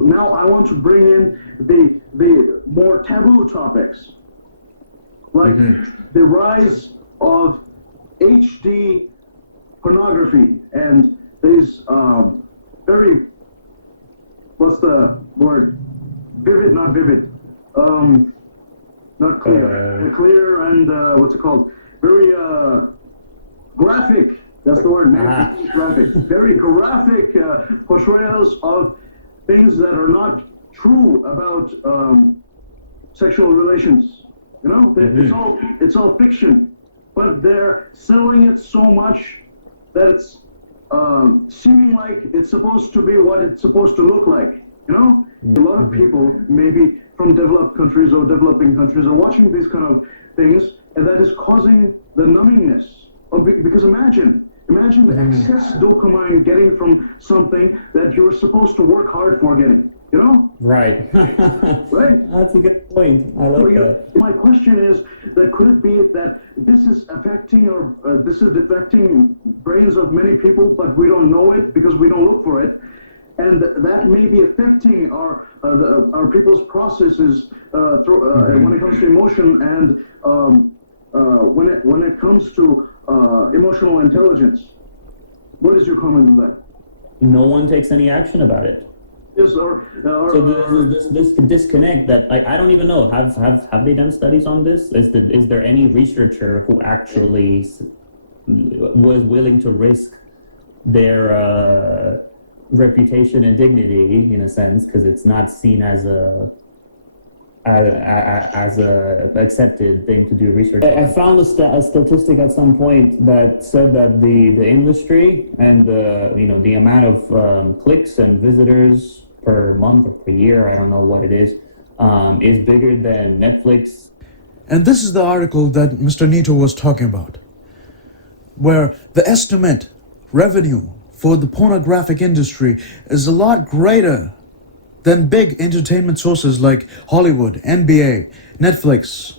now I want to bring in the more taboo topics, like the rise of HD pornography and these very, what's the word? Vivid, not vivid. Not clear. Clear and what's it called? Very graphic. That's the word. Graphic. Very graphic portrayals of things that are not true about sexual relations. You know, it's all fiction, but they're selling it so much that it's seeming like it's supposed to be what it's supposed to look like. You know, a lot of people, maybe from developed countries or developing countries, are watching these kind of things, and that is causing the numbingness. Because imagine the excess dopamine getting from something that you're supposed to work hard for getting. You know? Right. Right. That's a good point. I like that. My question is that could it be that this is affecting or this is affecting brains of many people, but we don't know it because we don't look for it, and that may be affecting our people's processes when it comes to emotion and when it comes to emotional intelligence. What is your comment on that? No one takes any action about it. Yes, so this disconnect that I don't even know. Have they done studies on this? Is there any researcher who actually was willing to risk their reputation and dignity, in a sense, because it's not seen as a accepted thing to do research. I found a statistic at some point that said that the industry and the amount of clicks and visitors per month or per year, I don't know what it is bigger than Netflix. And this is the article that Mr. Nito was talking about, where the estimate revenue for the pornographic industry is a lot greater than big entertainment sources like Hollywood, NBA, Netflix,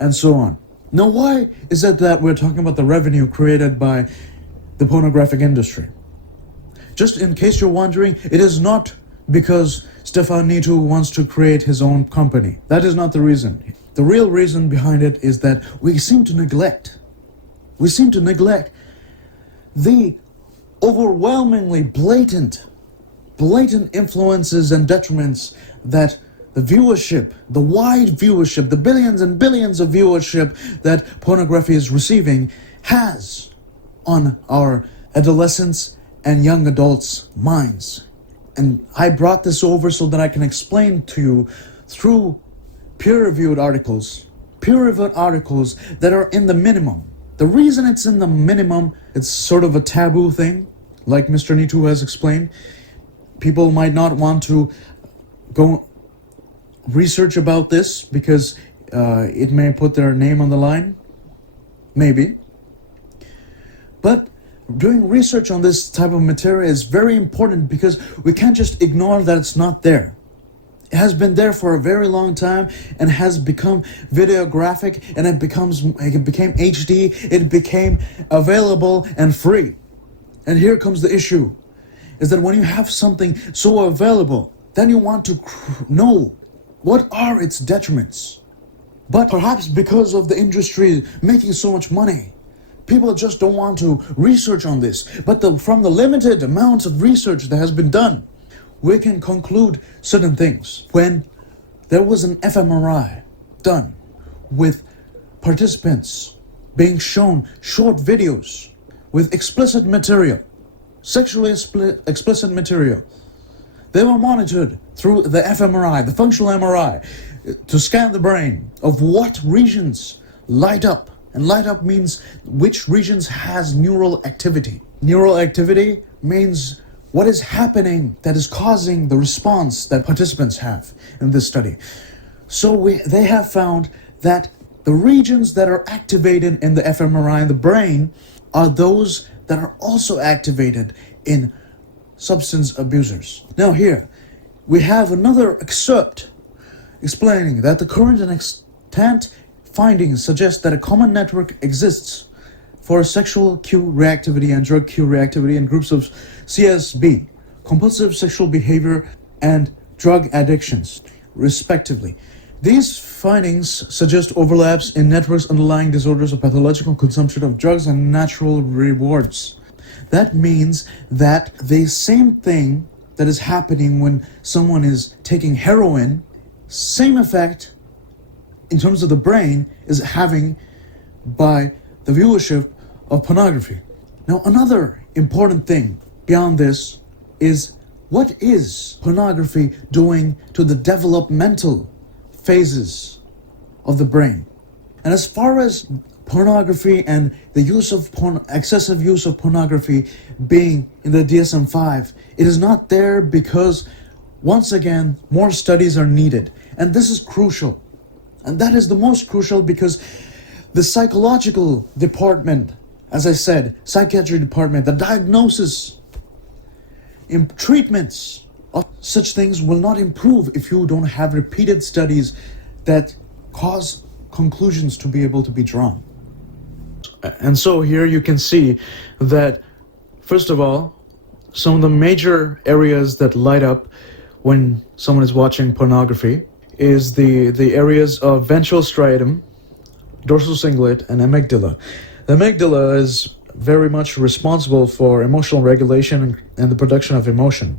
and so on. Now, why is it that we're talking about the revenue created by the pornographic industry? Just in case you're wondering, it is not because Stefan Nito wants to create his own company. That is not the reason. The real reason behind it is that we seem to neglect the overwhelmingly blatant influences and detriments that the viewership, the wide viewership, the billions and billions of viewership that pornography is receiving has on our adolescents and young adults' minds. And I brought this over so that I can explain to you through peer-reviewed articles that are in the minimum. The reason it's in the minimum, it's sort of a taboo thing, like Mr. Nito has explained. People might not want to go research about this because it may put their name on the line. Maybe. But doing research on this type of material is very important because we can't just ignore that it's not there. It has been there for a very long time and has become videographic, and it became HD, it became available and free. And here comes the issue, is that when you have something so available, then you want to know what are its detriments. But perhaps because of the industry making so much money, people just don't want to research on this. But from the limited amounts of research that has been done, we can conclude certain things. When there was an fMRI done with participants being shown short videos with explicit material, sexually explicit material, they were monitored through the fMRI, the functional MRI, to scan the brain of what regions light up. And light up means which regions has neural activity. Neural activity means what is happening that is causing the response that participants have in this study. So they have found that the regions that are activated in the fMRI in the brain are those that are also activated in substance abusers. Now here, we have another excerpt explaining that the current and extant findings suggest that a common network exists for sexual cue reactivity and drug cue reactivity in groups of CSB, compulsive sexual behavior, and drug addictions, respectively. These findings suggest overlaps in networks underlying disorders of pathological consumption of drugs and natural rewards. That means that the same thing that is happening when someone is taking heroin, same effect in terms of the brain is having by the viewership of pornography. Now, another important thing beyond this is, what is pornography doing to the developmental phases of the brain? And as far as pornography and the use of excessive use of pornography being in the DSM-5, it is not there because, once again, more studies are needed. And this is crucial. And that is the most crucial because the psychological department, as I said, psychiatry department, the diagnosis, treatments of such things will not improve if you don't have repeated studies that cause conclusions to be able to be drawn. And so here you can see that, first of all, some of the major areas that light up when someone is watching pornography is the areas of ventral striatum, dorsal cingulate, and amygdala. The amygdala is very much responsible for emotional regulation and the production of emotion.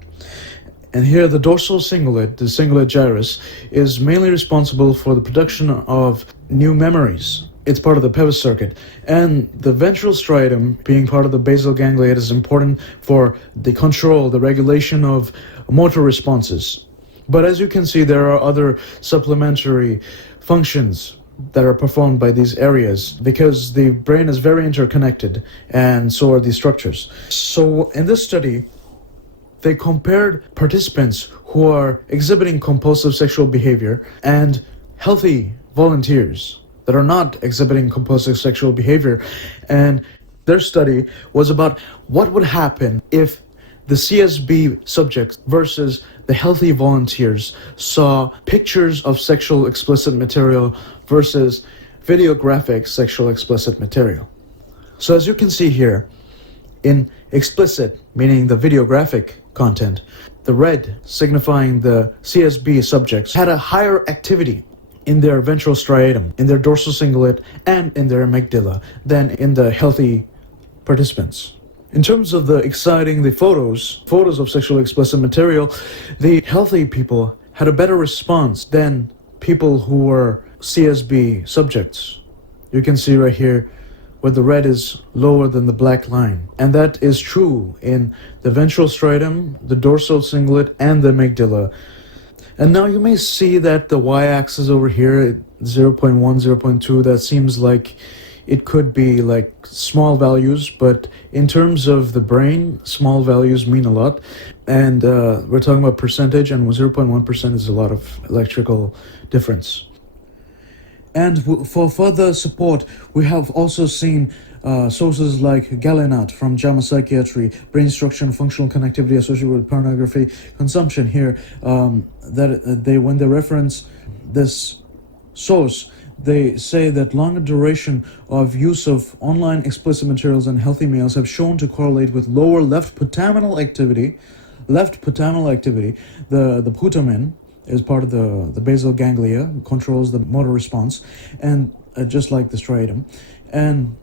And here the dorsal cingulate, the cingulate gyrus, is mainly responsible for the production of new memories. It's part of the Pevus circuit. And the ventral striatum, being part of the basal ganglia, is important for the control, the regulation of motor responses. But as you can see, there are other supplementary functions that are performed by these areas because the brain is very interconnected, and so are these structures. So in this study, they compared participants who are exhibiting compulsive sexual behavior and healthy volunteers that are not exhibiting compulsive sexual behavior. And their study was about what would happen if the CSB subjects versus the healthy volunteers saw pictures of sexual explicit material versus videographic sexual explicit material. So as you can see here, in explicit, meaning the videographic content, the red signifying the CSB subjects had a higher activity in their ventral striatum, in their dorsal cingulate, and in their amygdala than in the healthy participants. In terms of the photos of sexually explicit material, the healthy people had a better response than people who were CSB subjects. You can see right here where the red is lower than the black line. And that is true in the ventral striatum, the dorsal cingulate, and the amygdala. And now you may see that the y-axis over here, 0.1, 0.2, that seems like it could be like small values, but in terms of the brain, small values mean a lot. And we're talking about percentage, and 0.1% is a lot of electrical difference. And for further support, we have also seen sources like Galenat from JAMA Psychiatry, brain structure and functional connectivity associated with pornography consumption here, that when they reference this source, they say that longer duration of use of online explicit materials in healthy males have shown to correlate with lower left putamen activity. The putamen is part of the basal ganglia, controls the motor response, and just like the striatum, and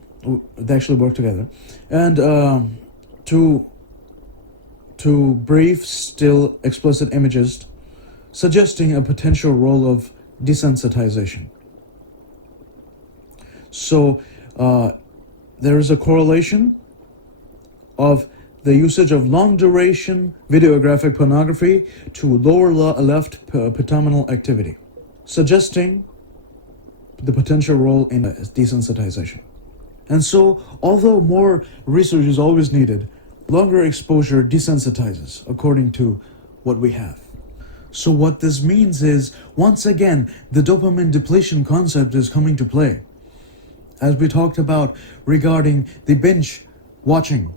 they actually work together. And to brief, still explicit images, suggesting a potential role of desensitization. So there is a correlation of the usage of long-duration videographic pornography to lower left putamen activity, suggesting the potential role in desensitization. And so, although more research is always needed, longer exposure desensitizes, according to what we have. So what this means is, once again, the dopamine depletion concept is coming to play. As we talked about regarding the binge watching,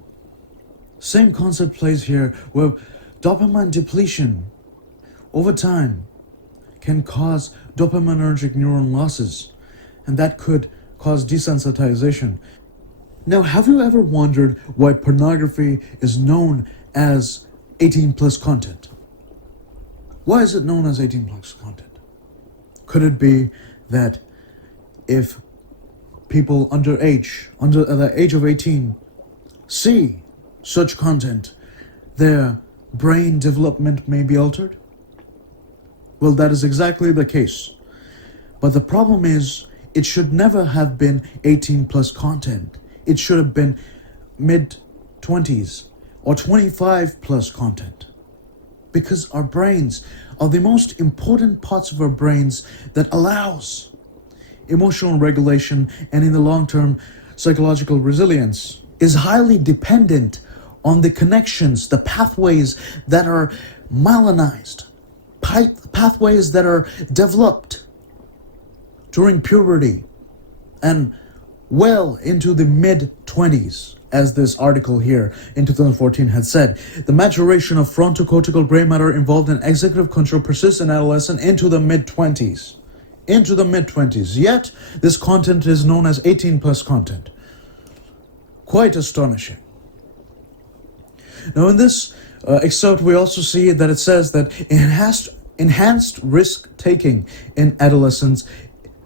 same concept plays here, where dopamine depletion over time can cause dopaminergic neuron losses, and that could cause desensitization. Now, have you ever wondered why pornography is known as 18+ content? Why is it known as 18 plus content? Could it be that if people under the age of 18, see such content, their brain development may be altered? Well, that is exactly the case. But the problem is, it should never have been 18 plus content. It should have been mid-20s or 25 plus content. Because our brains are the most important parts of our brains that allows emotional regulation and in the long term psychological resilience is highly dependent on the connections, the pathways that are myelinized, pathways that are developed during puberty and well into the mid-20s, as this article here in 2014 had said. The maturation of frontocortical gray matter involved in executive control persists in adolescence into the mid-20s. Into the mid-20s. Yet, this content is known as 18 plus content. Quite astonishing. Now in this excerpt, we also see that it says that enhanced risk-taking in adolescence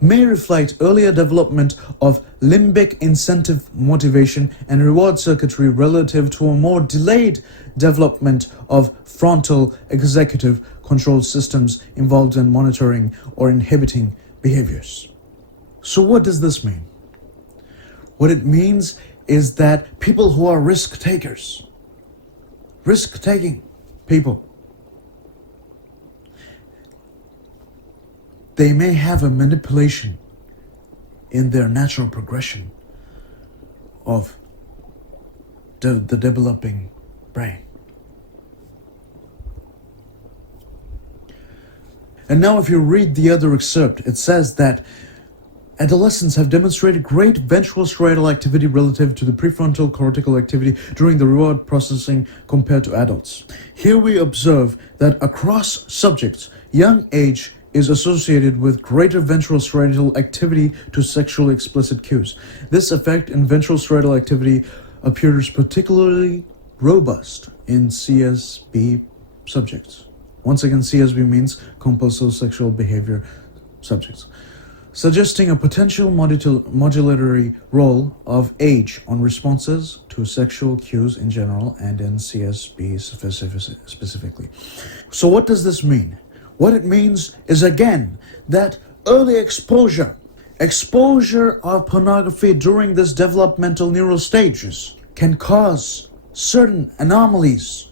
may reflect earlier development of limbic incentive motivation and reward circuitry relative to a more delayed development of frontal executive control systems involved in monitoring or inhibiting behaviors. So what does this mean? What it means is that people who are risk-takers, risk-taking people, they may have a manipulation in their natural progression of the developing brain. And now if you read the other excerpt, it says that adolescents have demonstrated great ventral striatal activity relative to the prefrontal cortical activity during the reward processing compared to adults. Here we observe that across subjects, young age is associated with greater ventral striatal activity to sexually explicit cues. This effect in ventral striatal activity appears particularly robust in CSB subjects. Once again, CSB means compulsive sexual behavior subjects, suggesting a potential modulatory role of age on responses to sexual cues in general and in CSB specifically. So what does this mean? What it means is, again, that early exposure of pornography during this developmental neural stages can cause certain anomalies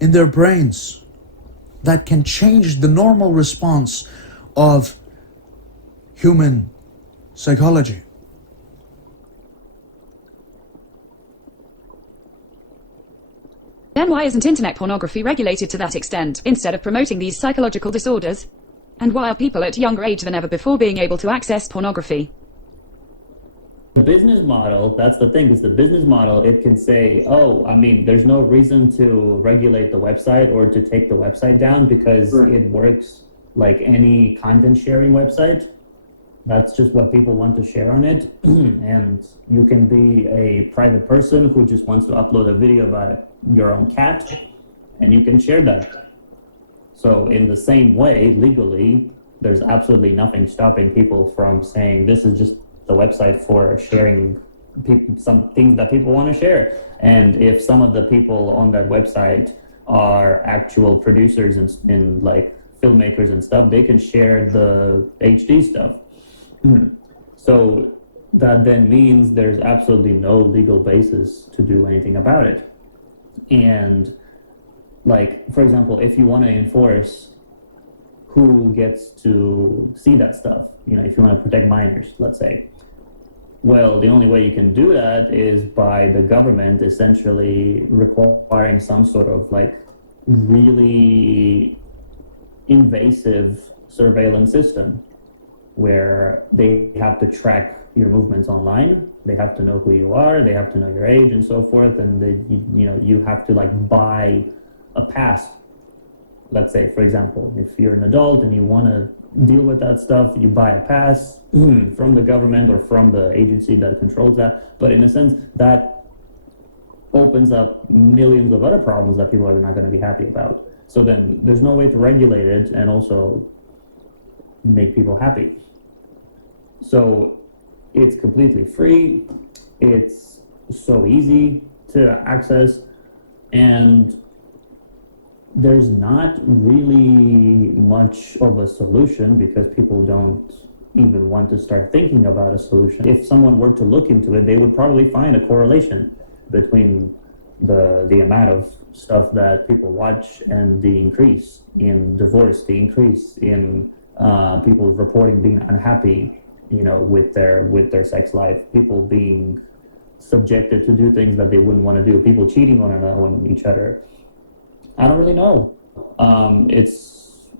in their brains that can change the normal response of human psychology. Then why isn't internet pornography regulated to that extent, instead of promoting these psychological disorders? And why are people at younger age than ever before being able to access pornography? The business model, that's the thing, is the business model, it can say, oh, I mean, there's no reason to regulate the website or to take the website down because it works like any content sharing website. That's just what people want to share on it. And you can be a private person who just wants to upload a video about your own cat, and you can share that. So in the same way, legally, there's absolutely nothing stopping people from saying this is just the website for sharing some things that people want to share. And if some of the people on that website are actual producers and like filmmakers and stuff, they can share the HD stuff. So that then means there's absolutely no legal basis to do anything about it. And like, for example, if you want to enforce who gets to see that stuff, you know, if you want to protect minors, let's say, well, the only way you can do that is by the government essentially requiring some sort of like really invasive surveillance system where they have to track your movements online. They have to know who you are. They have to know your age and so forth. And you have to like buy a pass. Let's say, for example, if you're an adult and you want to deal with that stuff, you buy a pass from the government or from the agency that controls that. But in a sense, that opens up millions of other problems that people are not going to be happy about. So then there's no way to regulate it and also make people happy. So it's completely free. It's so easy to access, and there's not really much of a solution because people don't even want to start thinking about a solution. If someone were to look into it, they would probably find a correlation between the amount of stuff that people watch and the increase in divorce, the increase in people reporting being unhappy, with their sex life, people being subjected to do things that they wouldn't want to do, people cheating on each other. I don't really know. It's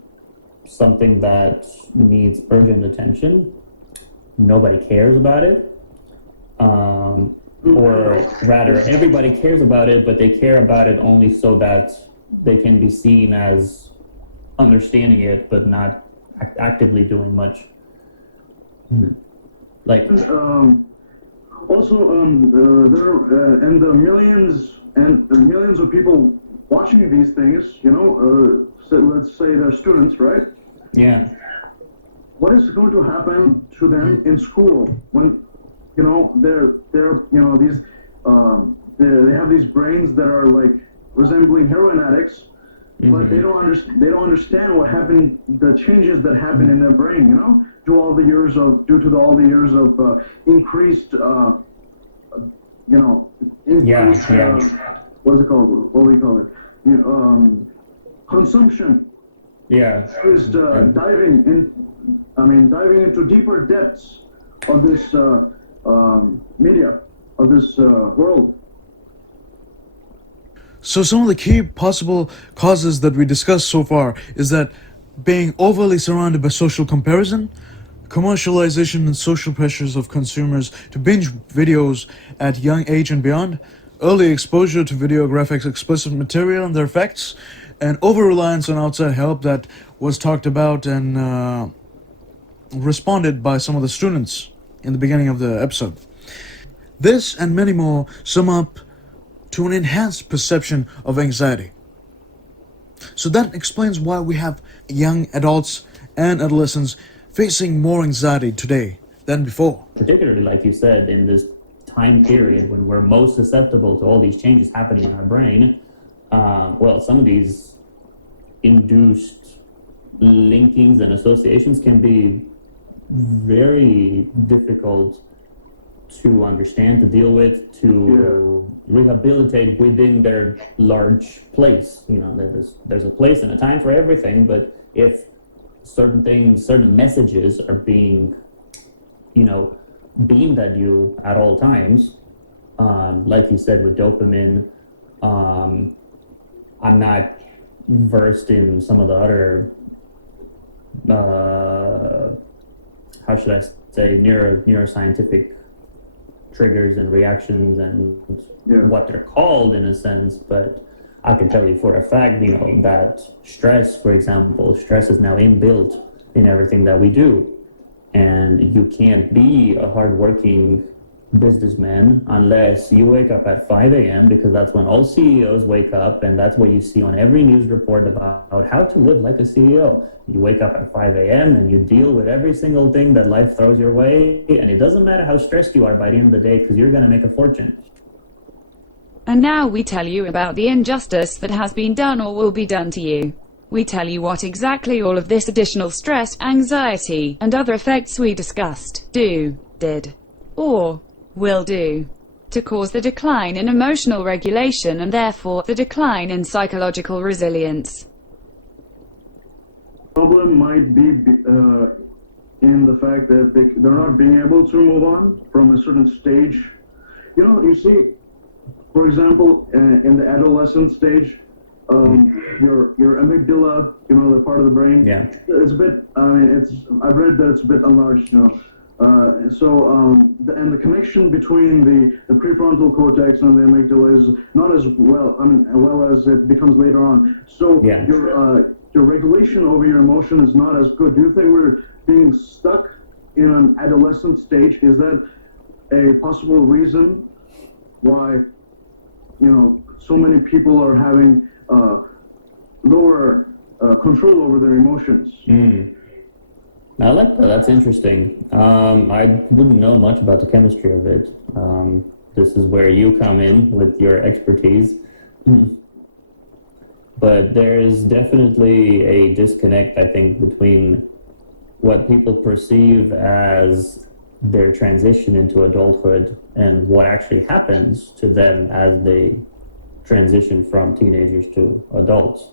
something that needs urgent attention. Nobody cares about it. Or rather, everybody cares about it, but they care about it only so that they can be seen as understanding it, but not actively doing much. Like, also, there are, and the millions of people watching these things, so let's say they're students, right? yeah, What is going to happen to them in school when, they're these, they have these brains that are like resembling heroin addicts, but they don't understand what happened, the changes that happen in their brain, due to all the years of increased, what is it called? What do we call it? Consumption. yeah. Just diving into deeper depths of this media, of this world. So some of the key possible causes that we discussed so far is that being overly surrounded by social comparison, commercialization and social pressures of consumers to binge videos at young age and beyond, early exposure to video graphics, explicit material and their effects, and over-reliance on outside help that was talked about and responded by some of the students in the beginning of the episode. This and many more sum up to an enhanced perception of anxiety. So that explains why we have young adults and adolescents facing more anxiety today than before. Particularly, like you said, in this time period when we're most susceptible to all these changes happening in our brain, some of these induced linkings and associations can be very difficult to understand, to deal with, to rehabilitate within their large place. There's a place and a time for everything, but if certain things, certain messages are being, beamed at you at all times, like you said with dopamine, I'm not versed in some of the other, how should I say, neuroscientific triggers and reactions and what they're called in a sense, but I can tell you for a fact, that stress, for example, stress is now inbuilt in everything that we do. And you can't be a hardworking businessman unless you wake up at 5 a.m. because that's when all CEOs wake up, and that's what you see on every news report about how to live like a CEO. You wake up at 5 a.m. and you deal with every single thing that life throws your way, and it doesn't matter how stressed you are by the end of the day because you're going to make a fortune. And now we tell you about the injustice that has been done or will be done to you. We tell you what exactly all of this additional stress, anxiety, and other effects we discussed did, or will do, to cause the decline in emotional regulation and therefore the decline in psychological resilience. Problem might be in the fact that they're not being able to move on from a certain stage. You see, for example, in the adolescent stage, your amygdala, the part of the brain, it's a bit, I've read that it's a bit enlarged, and the connection between the prefrontal cortex and the amygdala is not as well as it becomes later on. So your regulation over your emotion is not as good. Do you think we're being stuck in an adolescent stage? Is that a possible reason why, so many people are having lower control over their emotions. I like that. That's interesting. I wouldn't know much about the chemistry of it. This is where you come in with your expertise. But there is definitely a disconnect, I think, between what people perceive as their transition into adulthood and what actually happens to them as they transition from teenagers to adults.